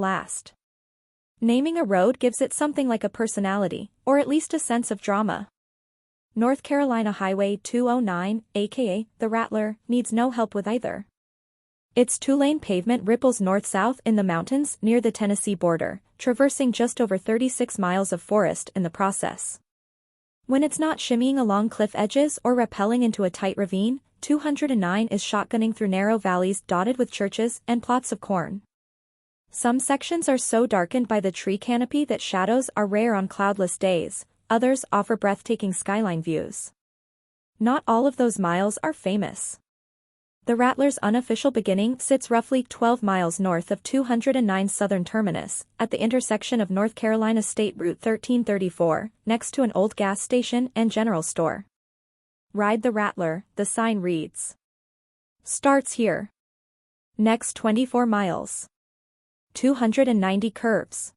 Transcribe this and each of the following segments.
Last. Naming a road gives it something like a personality, or at least a sense of drama. North Carolina Highway 209, aka the Rattler, needs no help with either. Its two-lane pavement ripples north-south in the mountains near the Tennessee border, traversing just over 36 miles of forest in the process. When it's not shimmying along cliff edges or rappelling into a tight ravine, 209 is shotgunning through narrow valleys dotted with churches and plots of corn. Some sections are so darkened by the tree canopy that shadows are rare on cloudless days, others offer breathtaking skyline views. Not all of those miles are famous. The Rattler's unofficial beginning sits roughly 12 miles north of 209's southern terminus, at the intersection of North Carolina State Route 1334, next to an old gas station and general store. Ride the Rattler, the sign reads. Starts here. Next 24 miles. 290 curves.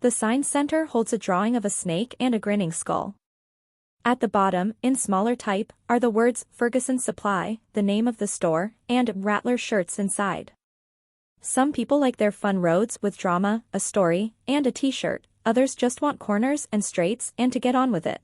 The sign center holds a drawing of a snake and a grinning skull. At the bottom, in smaller type, are the words Ferguson Supply, the name of the store, and Rattler shirts inside. Some people like their fun roads with drama, a story, and a t-shirt, others just want corners and straights and to get on with it.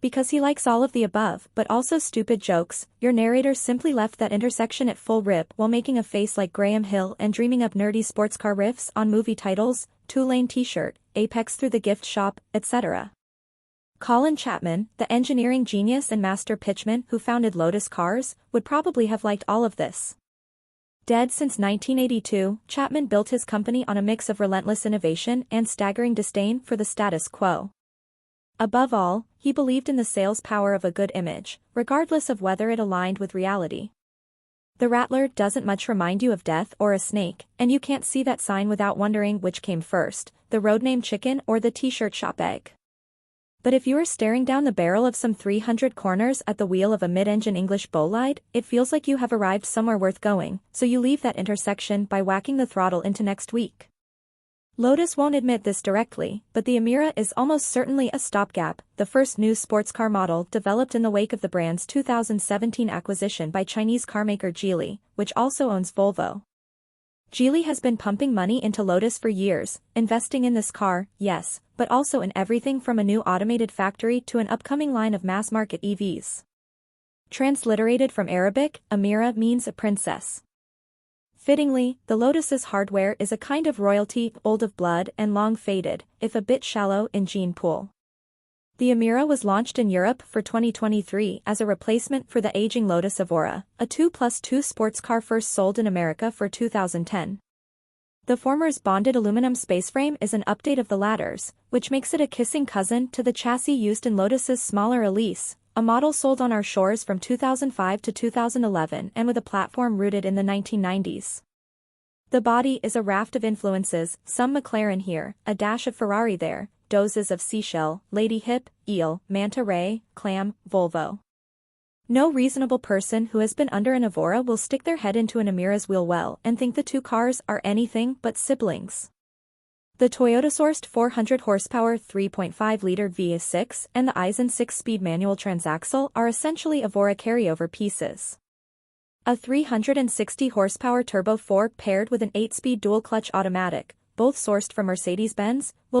Because he likes all of the above but also stupid jokes, your narrator simply left that intersection at full rip while making a face like Graham Hill and dreaming up nerdy sports car riffs on movie titles, two-lane t-shirt, Apex through the gift shop, etc. Colin Chapman, the engineering genius and master pitchman who founded Lotus Cars, would probably have liked all of this. Dead since 1982, Chapman built his company on a mix of relentless innovation and staggering disdain for the status quo. Above all, he believed in the sales power of a good image, regardless of whether it aligned with reality. The Rattler doesn't much remind you of death or a snake, and you can't see that sign without wondering which came first, the road name chicken or the t-shirt shop egg. But if you are staring down the barrel of some 300 corners at the wheel of a mid-engine English bolide, it feels like you have arrived somewhere worth going, so you leave that intersection by whacking the throttle into next week. Lotus won't admit this directly, but the Emira is almost certainly a stopgap, the first new sports car model developed in the wake of the brand's 2017 acquisition by Chinese carmaker Geely, which also owns Volvo. Geely has been pumping money into Lotus for years, investing in this car, yes, but also in everything from a new automated factory to an upcoming line of mass-market EVs. Transliterated from Arabic, Emira means a princess. Fittingly, the Lotus's hardware is a kind of royalty, old of blood and long faded, if a bit shallow in gene pool. The Emira was launched in Europe for 2023 as a replacement for the aging Lotus Evora, a 2+2 sports car first sold in America for 2010. The former's bonded aluminum spaceframe is an update of the latter's, which makes it a kissing cousin to the chassis used in Lotus's smaller Elise, a model sold on our shores from 2005 to 2011 and with a platform rooted in the 1990s. The body is a raft of influences, some McLaren here, a dash of Ferrari there, doses of seashell, lady hip, eel, manta ray, clam, Volvo. No reasonable person who has been under an Evora will stick their head into an Emira's wheel well and think the two cars are anything but siblings. The Toyota-sourced 400 horsepower 3.5-liter V6 and the 𝙍𝙠𝙞𝙣𝙧𝙚 6-speed manual transaxle are essentially Evora carryover pieces. A 360 horsepower turbo 4 paired with an 8-speed dual-clutch automatic, both sourced from Mercedes-Benz, will